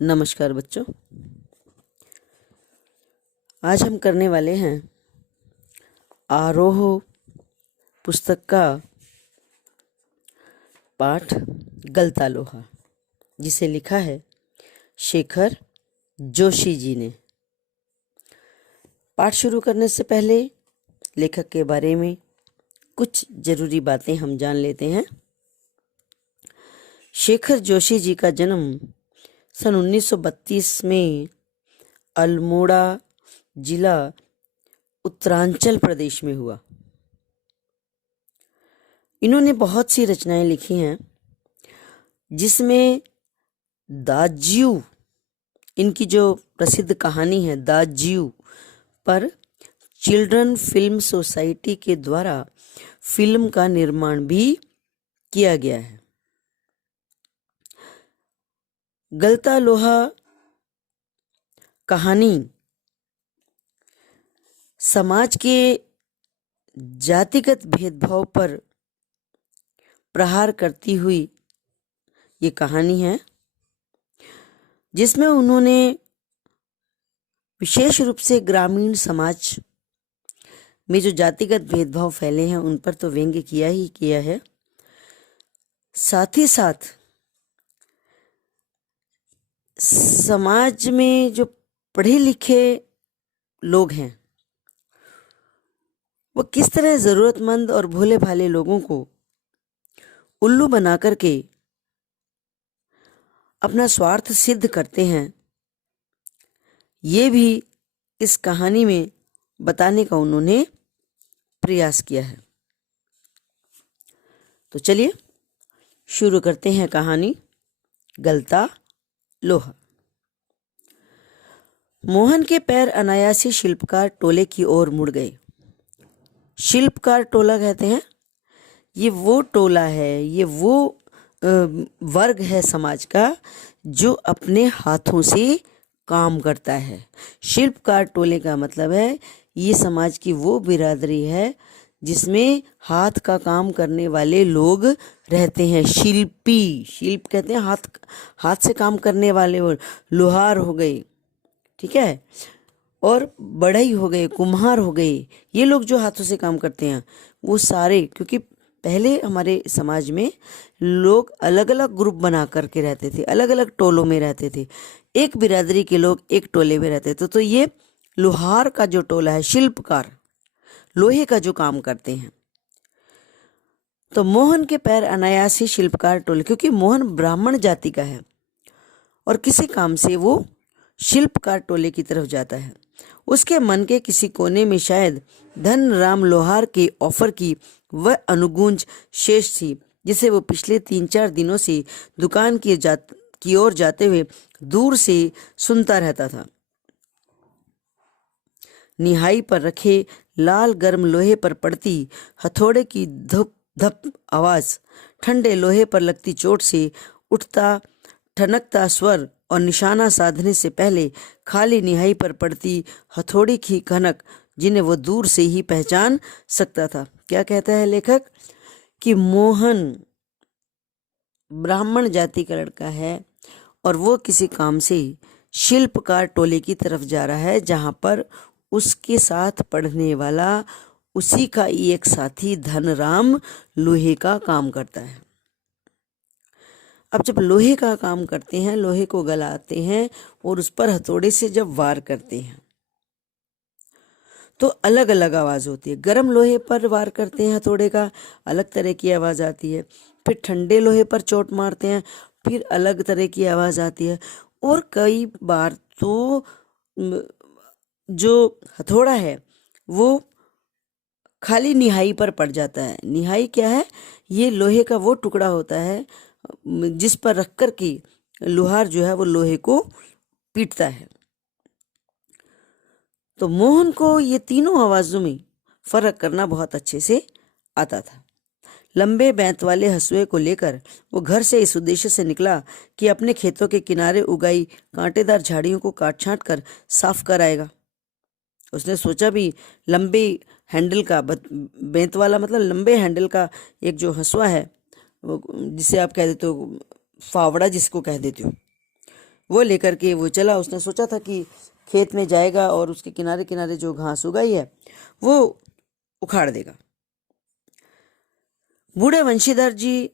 नमस्कार बच्चों। आज हम करने वाले हैं आरोह पुस्तक का पाठ गलता लोहा, जिसे लिखा है शेखर जोशी जी ने। पाठ शुरू करने से पहले लेखक के बारे में कुछ जरूरी बातें हम जान लेते हैं। शेखर जोशी जी का जन्म सन 1932 में अल्मोड़ा जिला उत्तरांचल प्रदेश में हुआ। इन्होंने बहुत सी रचनाएं लिखी हैं, जिसमें दाज्यू, इनकी जो प्रसिद्ध कहानी है दाज्यू पर चिल्ड्रन फिल्म सोसाइटी के द्वारा फिल्म का निर्माण भी किया गया है। गलता लोहा कहानी समाज के जातिगत भेदभाव पर प्रहार करती हुई ये कहानी है, जिसमें उन्होंने विशेष रूप से ग्रामीण समाज में जो जातिगत भेदभाव फैले हैं उन पर तो व्यंग्य किया ही किया है, साथ ही साथ समाज में जो पढ़े लिखे लोग हैं वो किस तरह जरूरतमंद और भोले भाले लोगों को उल्लू बना करके अपना स्वार्थ सिद्ध करते हैं, ये भी इस कहानी में बताने का उन्होंने प्रयास किया है। तो चलिए शुरू करते हैं कहानी गलता लोहा। मोहन के पैर अनायासी शिल्पकार टोले की ओर मुड़ गए। शिल्पकार टोला कहते हैं, ये वो टोला है, ये वो वर्ग है समाज का जो अपने हाथों से काम करता है। शिल्पकार टोले का मतलब है ये समाज की वो बिरादरी है जिसमें हाथ का काम करने वाले लोग रहते हैं। शिल्पी, शिल्प कहते हैं हाथ से काम करने वाले, वो लोहार हो गए, ठीक है, और बढ़ई हो गए, कुम्हार हो गए, ये लोग जो हाथों से काम करते हैं वो सारे, क्योंकि पहले हमारे समाज में लोग अलग अलग ग्रुप बना करके रहते थे, अलग अलग टोलों में रहते थे, एक बिरादरी के लोग एक टोले में रहते थे। तो ये लोहार का जो टोला है, शिल्पकार, लोहे का जो काम करते हैं। तो मोहन के पैर अनायासी शिल्पकार टोले, क्योंकि मोहन ब्राह्मण जाति का है और किसी काम से वो शिल्पकार टोले की तरफ जाता है। उसके मन के किसी कोने में शायद धनराम लोहार के ऑफर की वह अनुगूंज शेष थी, जिसे वो पिछले 3-4 दिनों से दुकान की ओर जाते हुए दूर से सुनता रहता था। निहाई पर रखे लाल गर्म लोहे पर पड़ती हथौड़े की धप धप आवाज, ठंडे लोहे पर लगती चोट से उठता ठनकता स्वर और निशाना साधने से पहले खाली निहाई पर पड़ती हथौड़ी की खनक, जिन्हें वो दूर से ही पहचान सकता था। क्या कहता है लेखक कि मोहन ब्राह्मण जाति का लड़का है और वो किसी काम से शिल्पकार टोले की तरफ जा रहा है, जहां पर उसके साथ पढ़ने वाला उसी का एक साथी धनराम लोहे का काम करता है। अब जब लोहे का काम करते हैं, लोहे को गलाते हैं और उस पर हथौड़े से जब वार करते हैं तो अलग अलग आवाज होती है। गर्म लोहे पर वार करते हैं हथौड़े का, अलग तरह की आवाज आती है। फिर ठंडे लोहे पर चोट मारते हैं, फिर अलग तरह की आवाज आती है। और कई बार तो जो हथौड़ा है वो खाली निहाई पर पड़ जाता है। निहाई क्या है? ये लोहे का वो टुकड़ा होता है जिस पर रख कर के लोहार जो है वो लोहे को पीटता है। तो मोहन को ये तीनों आवाजों में फर्क करना बहुत अच्छे से आता था। लंबे बैंत वाले हंसुए को लेकर वो घर से इस उद्देश्य से निकला कि अपने खेतों के किनारे उगाई कांटेदार झाड़ियों को काट छांट कर साफ कर आएगा। उसने सोचा भी लंबे हैंडल का, बेंत वाला मतलब लंबे हैंडल का एक जो हंसुआ है, जिसे आप कह देते हो फावड़ा, जिसको कह देते हो, वो लेकर के वो चला। उसने सोचा था कि खेत में जाएगा और उसके किनारे किनारे जो घास उगाई है वो उखाड़ देगा। बूढ़े वंशीधर जी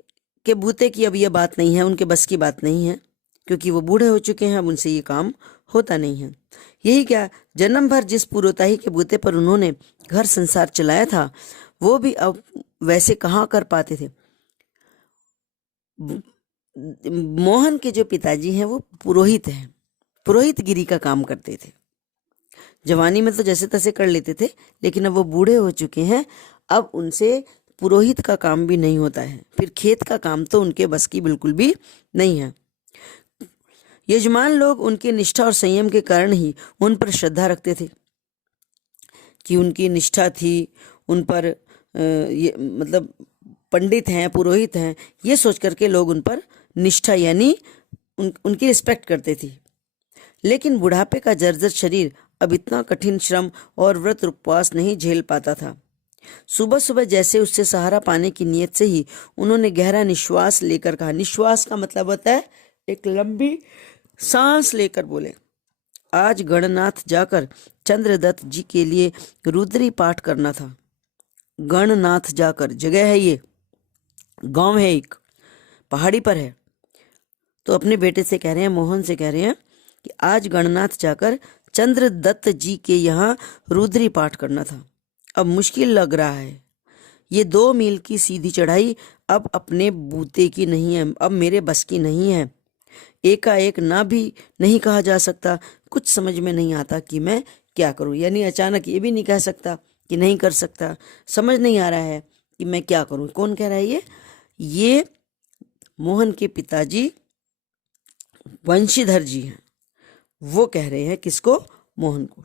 के बूते की अब यह बात नहीं है, उनके बस की बात नहीं है, क्योंकि वो बूढ़े हो चुके हैं, अब उनसे ये काम होता नहीं है। यही क्या, जन्म भर जिस पुरोताही के बूते पर उन्होंने घर संसार चलाया था वो भी अब वैसे कहाँ कर पाते थे। मोहन के जो पिताजी हैं वो पुरोहित हैं, पुरोहितगिरी का काम करते थे। जवानी में तो जैसे तैसे कर लेते थे, लेकिन अब वो बूढ़े हो चुके हैं, अब उनसे पुरोहित का काम भी नहीं होता है, फिर खेत का काम तो उनके बस की बिल्कुल भी नहीं है। यजमान लोग उनकी निष्ठा और संयम के कारण ही उन पर श्रद्धा रखते थे, कि उनकी निष्ठा थी उन पर, ये मतलब पंडित हैं, पुरोहित हैं, ये सोच करके लोग उन पर निष्ठा यानी उनकी रिस्पेक्ट करते थे। लेकिन बुढ़ापे का जर्जर शरीर अब इतना कठिन श्रम और व्रत उपवास नहीं झेल पाता था। सुबह सुबह जैसे उससे सहारा पाने की नीयत से ही उन्होंने गहरा निश्वास लेकर कहा, निश्वास का मतलब होता है एक लंबी सांस लेकर बोले, आज गणनाथ जाकर चंद्रदत्त जी के लिए रुद्री पाठ करना था। गणनाथ जाकर जगह है, ये गांव है, एक पहाड़ी पर है। तो अपने बेटे से कह रहे हैं, मोहन से कह रहे हैं कि आज गणनाथ जाकर चंद्रदत्त जी के यहाँ रुद्री पाठ करना था। अब मुश्किल लग रहा है, ये 2 मील की सीधी चढ़ाई अब अपने बूते की नहीं है, अब मेरे बस की नहीं है। एकाएक ना भी नहीं कहा जा सकता, कुछ समझ में नहीं आता कि मैं क्या करूं। यानी अचानक ये भी नहीं कह सकता कि नहीं कर सकता, समझ नहीं आ रहा है कि मैं क्या करूं। कौन कह रहा है ये मोहन के पिताजी वंशीधर जी हैं, वो कह रहे हैं किसको, मोहन को।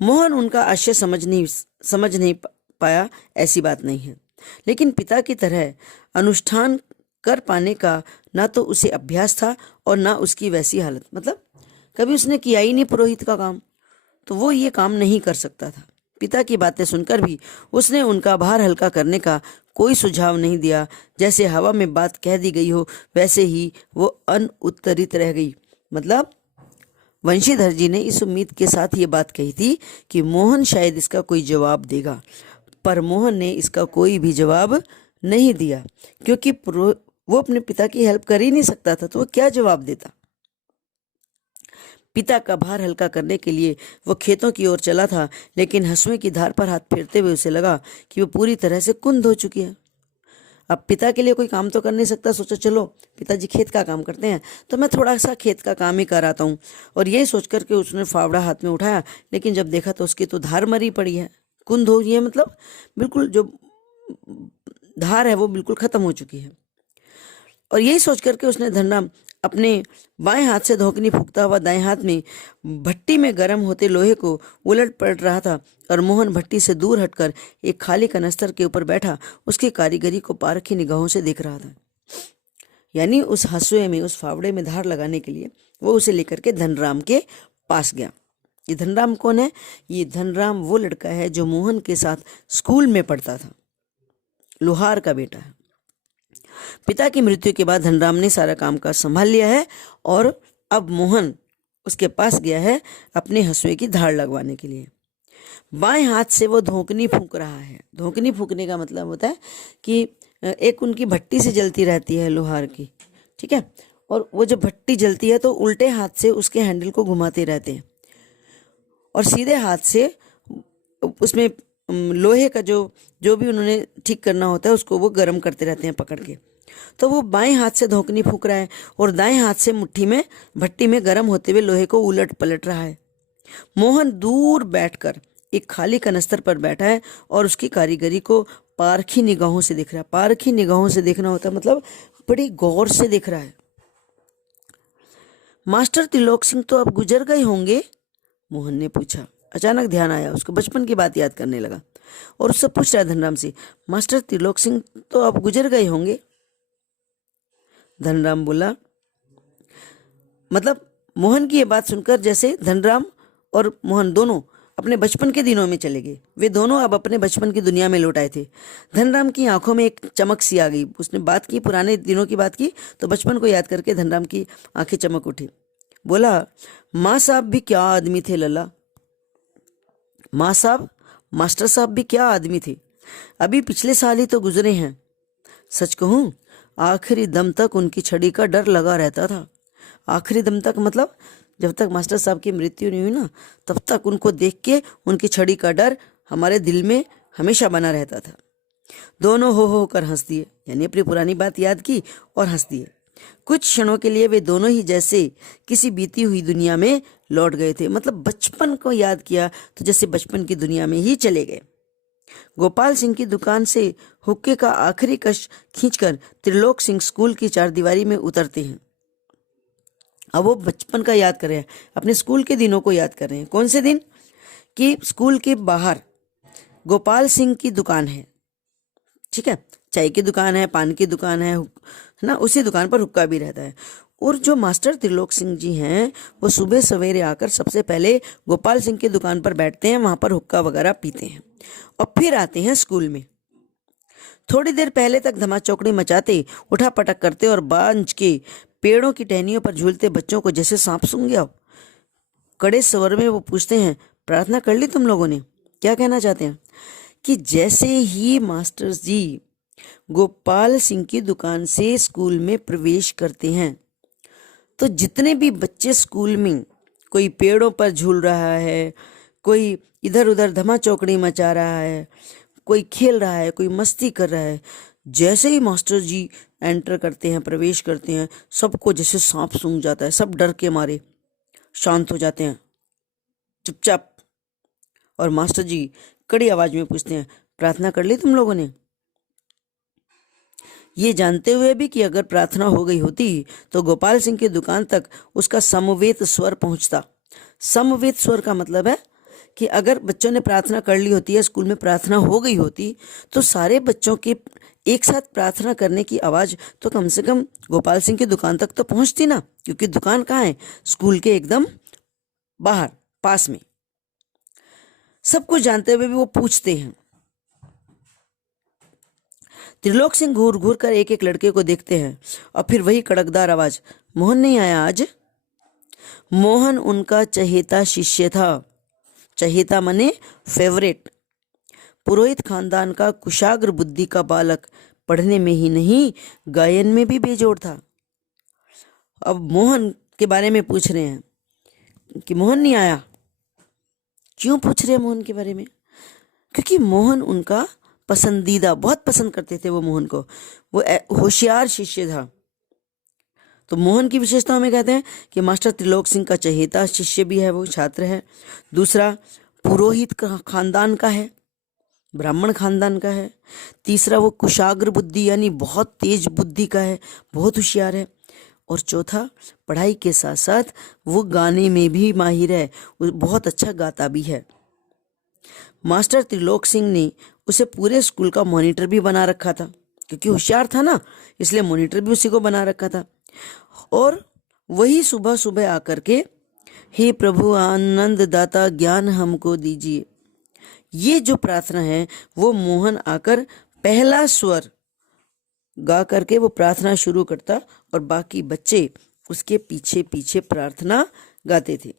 मोहन उनका आशय समझ नहीं पाया, ऐसी बात नहीं है, लेकिन पिता की तरह अनुष्ठान कर पाने का ना तो उसे अभ्यास था और ना उसकी वैसी हालत, मतलब कभी उसने किया ही नहीं पुरोहित का काम, तो वो ये काम नहीं कर सकता था। पिता की बातें सुनकर भी उसने उनका भार हल्का करने का कोई सुझाव नहीं दिया। जैसे हवा में बात कह दी गई हो वैसे ही वो अनुत्तरित रह गई। मतलब वंशीधर जी ने इस उम्मीद के साथ ये बात कही थी कि मोहन शायद इसका कोई जवाब देगा, पर मोहन ने इसका कोई भी जवाब नहीं दिया, क्योंकि वो अपने पिता की हेल्प कर ही नहीं सकता था, तो वो क्या जवाब देता। पिता का भार हल्का करने के लिए वो खेतों की ओर चला था, लेकिन हंसुए की धार पर हाथ फेरते हुए उसे लगा कि वो पूरी तरह से कुंद हो चुकी है। अब पिता के लिए कोई काम तो कर नहीं सकता, सोचा चलो पिताजी खेत का काम करते हैं तो मैं थोड़ा सा खेत का काम ही कर आता हूँ। और यही सोच करके उसने फावड़ा हाथ में उठाया, लेकिन जब देखा तो उसकी तो धार मरी पड़ी है, कुंद हो गई है, मतलब बिल्कुल जो धार है वो बिल्कुल खत्म हो चुकी है। और यही सोच करके उसने धनराम अपने बाएं हाथ से धोकनी फूंकता हुआ दाएं हाथ में भट्टी में गर्म होते लोहे को उलट पलट रहा था, और मोहन भट्टी से दूर हटकर एक खाली कनस्तर के ऊपर बैठा उसकी कारीगरी को पारखी निगाहों से देख रहा था। यानी उस हंसुए में, उस फावड़े में धार लगाने के लिए वो उसे लेकर के धनराम के पास गया। ये धनराम कौन है? ये धनराम वो लड़का है जो मोहन के साथ स्कूल में पढ़ता था, लोहार का बेटा है। पिता की मृत्यु के बाद धनराम ने सारा काम काज संभाल लिया है, और अब मोहन उसके पास गया है अपने हंसुए की धार लगवाने के लिए। बाएं हाथ से वो धोकनी फूंक रहा है। धोकनी फूंकने का मतलब होता है कि एक उनकी भट्टी से जलती रहती है लोहार की, ठीक है, और वो जब भट्टी जलती है तो उल्टे हाथ से उसके हैंडल को घुमाते रहते हैं, और सीधे हाथ से उसमें लोहे का जो भी उन्होंने ठीक करना होता है उसको वो गर्म करते रहते हैं पकड़ के। तो वो बाएं हाथ से धोकनी फूंक रहा है और दाएं हाथ से मुट्ठी में भट्टी में गर्म होते हुए लोहे को उलट पलट रहा है। मोहन दूर बैठकर एक खाली कनस्तर पर बैठा है और उसकी कारीगरी को पारखी निगाहों से देख रहा है। पारखी निगाहों से देखना होता है मतलब बड़ी गौर से देख रहा है। मास्टर त्रिलोक सिंह तो अब गुजर गए होंगे? मोहन ने पूछा। अचानक ध्यान आया, उसको बचपन की बात याद करने लगा और उससे पूछ रहा है धनराम से, मास्टर त्रिलोक सिंह तो अब गुजर गए होंगे? धनराम बोला, मतलब मोहन की ये बात सुनकर जैसे धनराम और मोहन दोनों अपने बचपन के दिनों में चले गए। वे दोनों अब अपने बचपन की दुनिया में लौट आए थे। धनराम की आंखों में एक चमक सी आ गई। उसने बात की, पुराने दिनों की बात की, तो बचपन को याद करके धनराम की आंखें चमक उठी। बोला, माँ साहब भी क्या आदमी थे लला। माँ साहब, मास्टर साहब भी क्या आदमी थे। अभी पिछले साल ही तो गुजरे हैं। सच कहूँ, आखिरी दम तक उनकी छड़ी का डर लगा रहता था। आखिरी दम तक मतलब जब तक मास्टर साहब की मृत्यु नहीं हुई ना, तब तक उनको देख के उनकी छड़ी का डर हमारे दिल में हमेशा बना रहता था। दोनों हो कर हंस दिए, यानी अपनी पुरानी बात याद की और हंस दिए। कुछ क्षणों के लिए वे दोनों ही जैसे किसी बीती हुई दुनिया में लौट गए थे। मतलब बचपन को याद किया तो जैसे बचपन की दुनिया में ही चले गए। गोपाल सिंह की दुकान से हुक्के का आखिरी कश खींचकर त्रिलोक सिंह स्कूल की चारदीवारी में उतरते हैं। अब वो बचपन का याद कर रहे हैं, अपने स्कूल के दिनों को याद कर रहे हैं। कौन से दिन? कि स्कूल के बाहर गोपाल सिंह की दुकान है, ठीक है, चाय की दुकान है, पान की दुकान है ना, उसी दुकान पर हुक्का भी रहता है। और जो मास्टर त्रिलोक सिंह जी हैं, वो सुबह सवेरे आकर सबसे पहले गोपाल सिंह की दुकान पर बैठते हैं, वहां पर हुक्का वगैरह पीते हैं और फिर आते हैं स्कूल में। थोड़ी देर पहले तक धमाचौकड़ी मचाते, उठा पटक करते और बांझ के पेड़ों की टहनियों पर झूलते बच्चों को जैसे सांप सूंघ गया हो। कड़े स्वर में वो पूछते हैं, प्रार्थना कर ली तुम लोगों ने? क्या कहना चाहते हैं? कि जैसे ही मास्टर जी गोपाल सिंह की दुकान से स्कूल में प्रवेश करते हैं, तो जितने भी बच्चे स्कूल में, कोई पेड़ों पर झूल रहा है, कोई इधर उधर धमाचौकड़ी मचा रहा है, कोई खेल रहा है, कोई मस्ती कर रहा है, जैसे ही मास्टर जी एंटर करते हैं, प्रवेश करते हैं, सबको जैसे सांप सूंघ जाता है। सब डर के मारे शांत हो जाते हैं, चुपचाप। और मास्टर जी कड़ी आवाज में पूछते हैं, प्रार्थना कर ली तुम लोगों ने? ये जानते हुए भी कि अगर प्रार्थना हो गई होती तो गोपाल सिंह की दुकान तक उसका समवेत स्वर पहुंचता। समवेत स्वर का मतलब है कि अगर बच्चों ने प्रार्थना कर ली होती है, स्कूल में प्रार्थना हो गई होती, तो सारे बच्चों की एक साथ प्रार्थना करने की आवाज तो कम से कम गोपाल सिंह की दुकान तक तो पहुंचती ना, क्योंकि दुकान कहाँ है? स्कूल के एकदम बाहर, पास में। सब कुछ जानते हुए भी वो पूछते हैं। त्रिलोक सिंह घूर घूर कर एक एक लड़के को देखते हैं और फिर वही कड़कदार आवाज, मोहन नहीं आया आज? मोहन उनका चहेता शिष्य था। चहेता मने फेवरेट। पुरोहित खानदान का कुशाग्र बुद्धि का बालक, पढ़ने में ही नहीं गायन में भी बेजोड़ था। अब मोहन के बारे में पूछ रहे हैं कि मोहन नहीं आया। क्यों पूछ रहे हैं मोहन के बारे में? क्योंकि मोहन उनका पसंदीदा, बहुत पसंद करते थे वो मोहन को। वो होशियार शिष्य था। तो मोहन की विशेषता में कहते हैं कि मास्टर त्रिलोक सिंह का चहेता शिष्य भी है, वो छात्र है। दूसरा, पुरोहित खानदान का है, ब्राह्मण खानदान का है। तीसरा, वो कुशाग्र बुद्धि यानी बहुत तेज बुद्धि का है, बहुत होशियार है। और चौथा, पढ़ाई के साथ साथ वो गाने में भी माहिर है, वो बहुत अच्छा गाता भी है। मास्टर त्रिलोक सिंह ने उसे पूरे स्कूल का मॉनिटर भी बना रखा था, क्योंकि होशियार था ना, इसलिए मॉनिटर भी उसी को बना रखा था। और वही सुबह सुबह आकर के, हे प्रभु आनंद दाता ज्ञान हमको दीजिए, ये जो प्रार्थना है वो मोहन आकर पहला स्वर गा करके वो प्रार्थना शुरू करता और बाकी बच्चे उसके पीछे पीछे प्रार्थना गाते थे।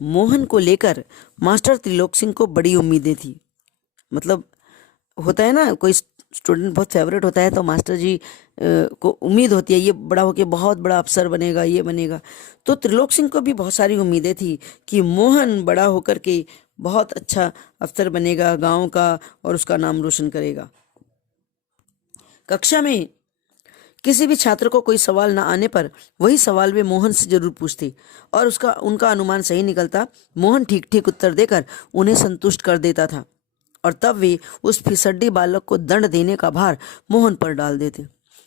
मोहन को लेकर मास्टर त्रिलोक सिंह को बड़ी उम्मीदें थी। मतलब होता है ना, कोई स्टूडेंट बहुत फेवरेट होता है तो मास्टर जी को उम्मीद होती है ये बड़ा होकर बहुत बड़ा अफसर बनेगा, ये बनेगा। तो त्रिलोक सिंह को भी बहुत सारी उम्मीदें थी कि मोहन बड़ा होकर के बहुत अच्छा अफसर बनेगा गांव का और उसका नाम रोशन करेगा। कक्षा में किसी भी छात्र को कोई सवाल ना आने पर वही सवाल वे मोहन से जरूर पूछते और उनका अनुमान सही निकलता। मोहन ठीक ठीक उत्तर देकर उन्हें संतुष्ट कर देता था और तब वे उस फिसड्डी बालक को दंड देने का भार मोहन पर डाल देते।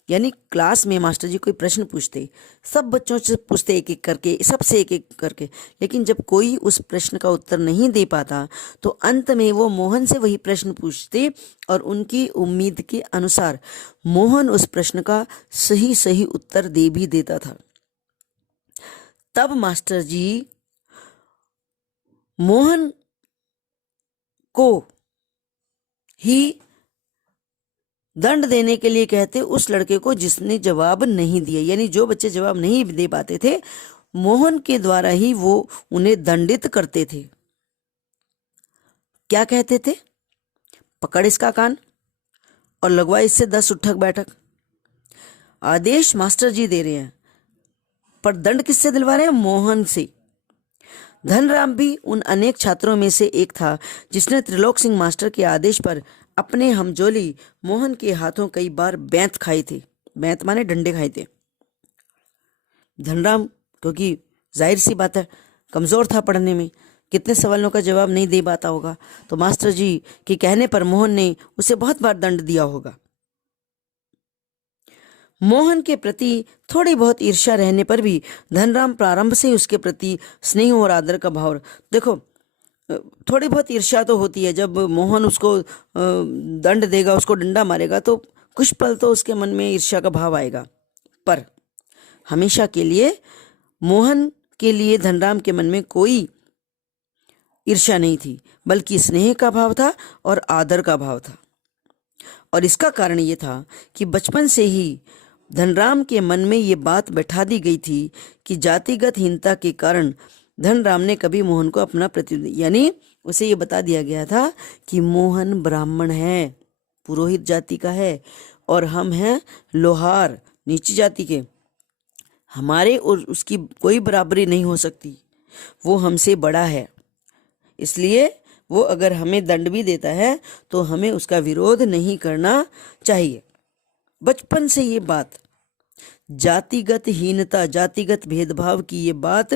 यानी क्लास में मास्टर जी कोई प्रश्न पूछते, सब बच्चों से पूछते एक एक करके, सबसे एक एक करके, लेकिन जब कोई उस प्रश्न का उत्तर नहीं दे पाता तो अंत में वो मोहन से वही प्रश्न पूछते और उनकी उम्मीद के अनुसार मोहन उस प्रश्न का सही सही उत्तर दे भी देता था। तब मास्टर जी मोहन को ही दंड देने के लिए कहते उस लड़के को जिसने जवाब नहीं दिया, यानी जो बच्चे जवाब नहीं दे पाते थे मोहन के द्वारा ही वो उन्हें दंडित करते थे। क्या कहते थे? पकड़ इसका कान और लगवा इससे 10 उठक बैठक। आदेश मास्टर जी दे रहे हैं, पर दंड किससे दिलवा रहे हैं? मोहन से। धनराम भी उन अनेक छात्रों में से एक था जिसने त्रिलोक सिंह मास्टर के आदेश पर अपने हमजोली मोहन के हाथों कई बार बैंत खाए थे। बैंत माने डंडे खाए थे। धनराम क्योंकि जाहिर सी बात है कमज़ोर था पढ़ने में, कितने सवालों का जवाब नहीं दे पाता होगा, तो मास्टर जी के कहने पर मोहन ने उसे बहुत बार दंड दिया होगा। मोहन के प्रति थोड़ी बहुत ईर्ष्या रहने पर भी धनराम प्रारंभ से ही उसके प्रति स्नेह और आदर का भाव। देखो, थोड़ी बहुत ईर्ष्या तो होती है, जब मोहन उसको दंड देगा, उसको डंडा मारेगा, तो कुछ पल तो उसके मन में ईर्ष्या का भाव आएगा, पर हमेशा के लिए मोहन के लिए धनराम के मन में कोई ईर्ष्या नहीं थी, बल्कि स्नेह का भाव था और आदर का भाव था। और इसका कारण ये था कि बचपन से ही धनराम के मन में ये बात बैठा दी गई थी कि जातिगत हीनता के कारण धनराम ने कभी मोहन को अपना प्रतिनिधि, यानी उसे ये बता दिया गया था कि मोहन ब्राह्मण है, पुरोहित जाति का है, और हम हैं लोहार, नीची जाति के, हमारे और उसकी कोई बराबरी नहीं हो सकती, वो हमसे बड़ा है, इसलिए वो अगर हमें दंड भी देता है तो हमें उसका विरोध नहीं करना चाहिए। बचपन से ये बात, जातिगत हीनता, जातिगत भेदभाव की ये बात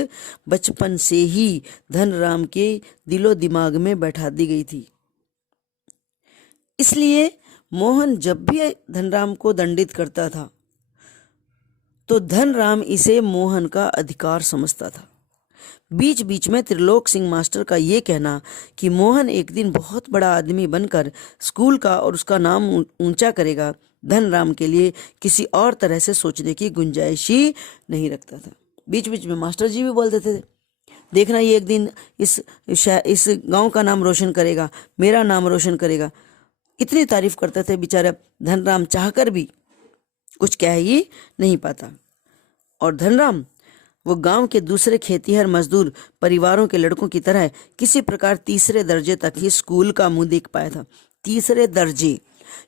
बचपन से ही धनराम के दिलो दिमाग में बैठा दी गई थी। इसलिए मोहन जब भी धनराम को दंडित करता था तो धनराम इसे मोहन का अधिकार समझता था। बीच बीच में त्रिलोक सिंह मास्टर का ये कहना कि मोहन एक दिन बहुत बड़ा आदमी बनकर स्कूल का और उसका नाम ऊंचा करेगा, धनराम के लिए किसी और तरह से सोचने की गुंजाइश ही नहीं रखता था। बीच बीच में मास्टर जी भी बोल देते थे, देखना ये एक दिन इस गांव का नाम रोशन करेगा, मेरा नाम रोशन करेगा। इतनी तारीफ करते थे, बेचारा धनराम चाहकर भी कुछ कह ही नहीं पाता। और धनराम वो गांव के दूसरे खेतीहर मजदूर परिवारों के लड़कों की तरह किसी प्रकार तीसरे दर्जे तक ही स्कूल का मुंह देख पाया था। तीसरे दर्जे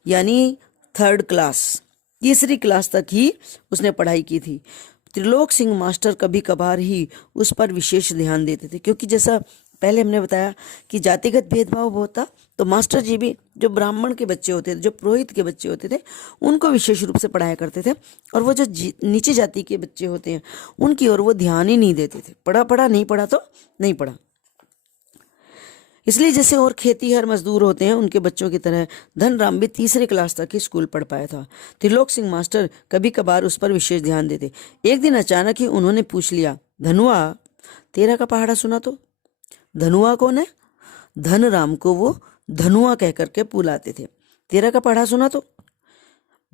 यानी 3rd क्लास, तीसरी क्लास तक ही उसने पढ़ाई की थी। त्रिलोक सिंह मास्टर कभी कभार ही उस पर विशेष ध्यान देते थे, क्योंकि जैसा पहले हमने बताया कि जातिगत भेदभाव बहुत था, तो मास्टर जी भी जो ब्राह्मण के बच्चे होते थे, जो पुरोहित के बच्चे होते थे, उनको विशेष रूप से पढ़ाया करते थे, और वो जो नीची जाति के बच्चे होते हैं उनकी ओर वो ध्यान ही नहीं देते थे। पढ़ा नहीं पढ़ा तो नहीं पढ़ा। इसलिए जैसे और खेतीहर मजदूर होते हैं उनके बच्चों की तरह धनराम भी तीसरी क्लास तक ही स्कूल पढ़ पाया था। त्रिलोक सिंह मास्टर कभी कभार उस पर विशेष ध्यान देते। एक दिन अचानक ही उन्होंने पूछ लिया, धनुआ तेरा का पहाड़ा सुना तो? धनुआ कौन है? धनराम को वो धनुआ कह करके बुलाते थे। तेरा का पहाड़ा सुना तो?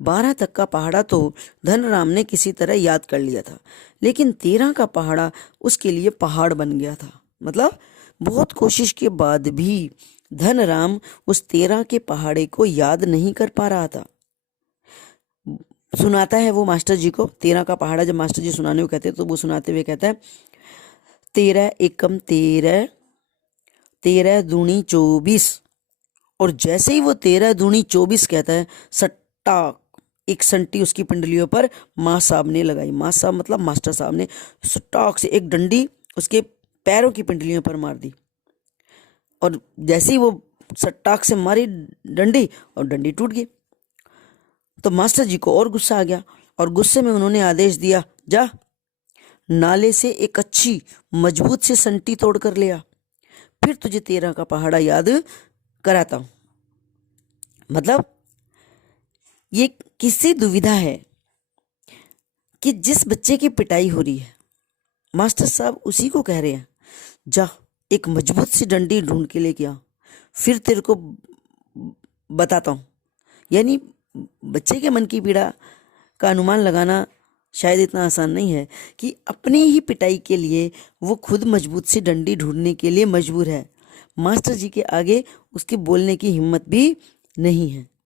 12 तक का पहाड़ा तो धनराम ने किसी तरह याद कर लिया था, लेकिन 13 का पहाड़ा उसके लिए पहाड़ बन गया था। मतलब बहुत कोशिश के बाद भी धनराम उस 13 के पहाड़े को याद नहीं कर पा रहा था। सुनाता है वो मास्टर जी को 13 का पहाड़ा, जब मास्टर जी सुनाने को कहते हैं तो वो सुनाते हुए कहता है 13 एकम 13, 13 दूनी 24। और जैसे ही वो 13 दूनी 24 कहता है, सट्टा एक संटी उसकी पिंडलियों पर माँ साहब ने लगाई। माँ साहब मतलब मास्टर साहब ने सट्टाक से एक डंडी उसके पैरों की पिंडलियों पर मार दी, और जैसे ही वो सट्टाक से मारी डंडी और डंडी टूट गई। तो मास्टर जी को और गुस्सा आ गया, और गुस्से में उन्होंने आदेश दिया, जा नाले से एक अच्छी मजबूत सी संटी तोड़ कर ले आ, फिर तुझे 13 का पहाड़ा याद कराता हूं। मतलब ये किसी दुविधा है कि जिस बच्चे की पिटाई हो रही है, मास्टर साहब उसी को कह रहे हैं, जा एक मजबूत सी डंडी ढूंढ के लेके आ, फिर तेरे को बताता हूँ। यानी बच्चे के मन की पीड़ा का अनुमान लगाना शायद इतना आसान नहीं है कि अपनी ही पिटाई के लिए वो खुद मजबूत सी डंडी ढूंढने के लिए मजबूर है। मास्टर जी के आगे उसके बोलने की हिम्मत भी नहीं है।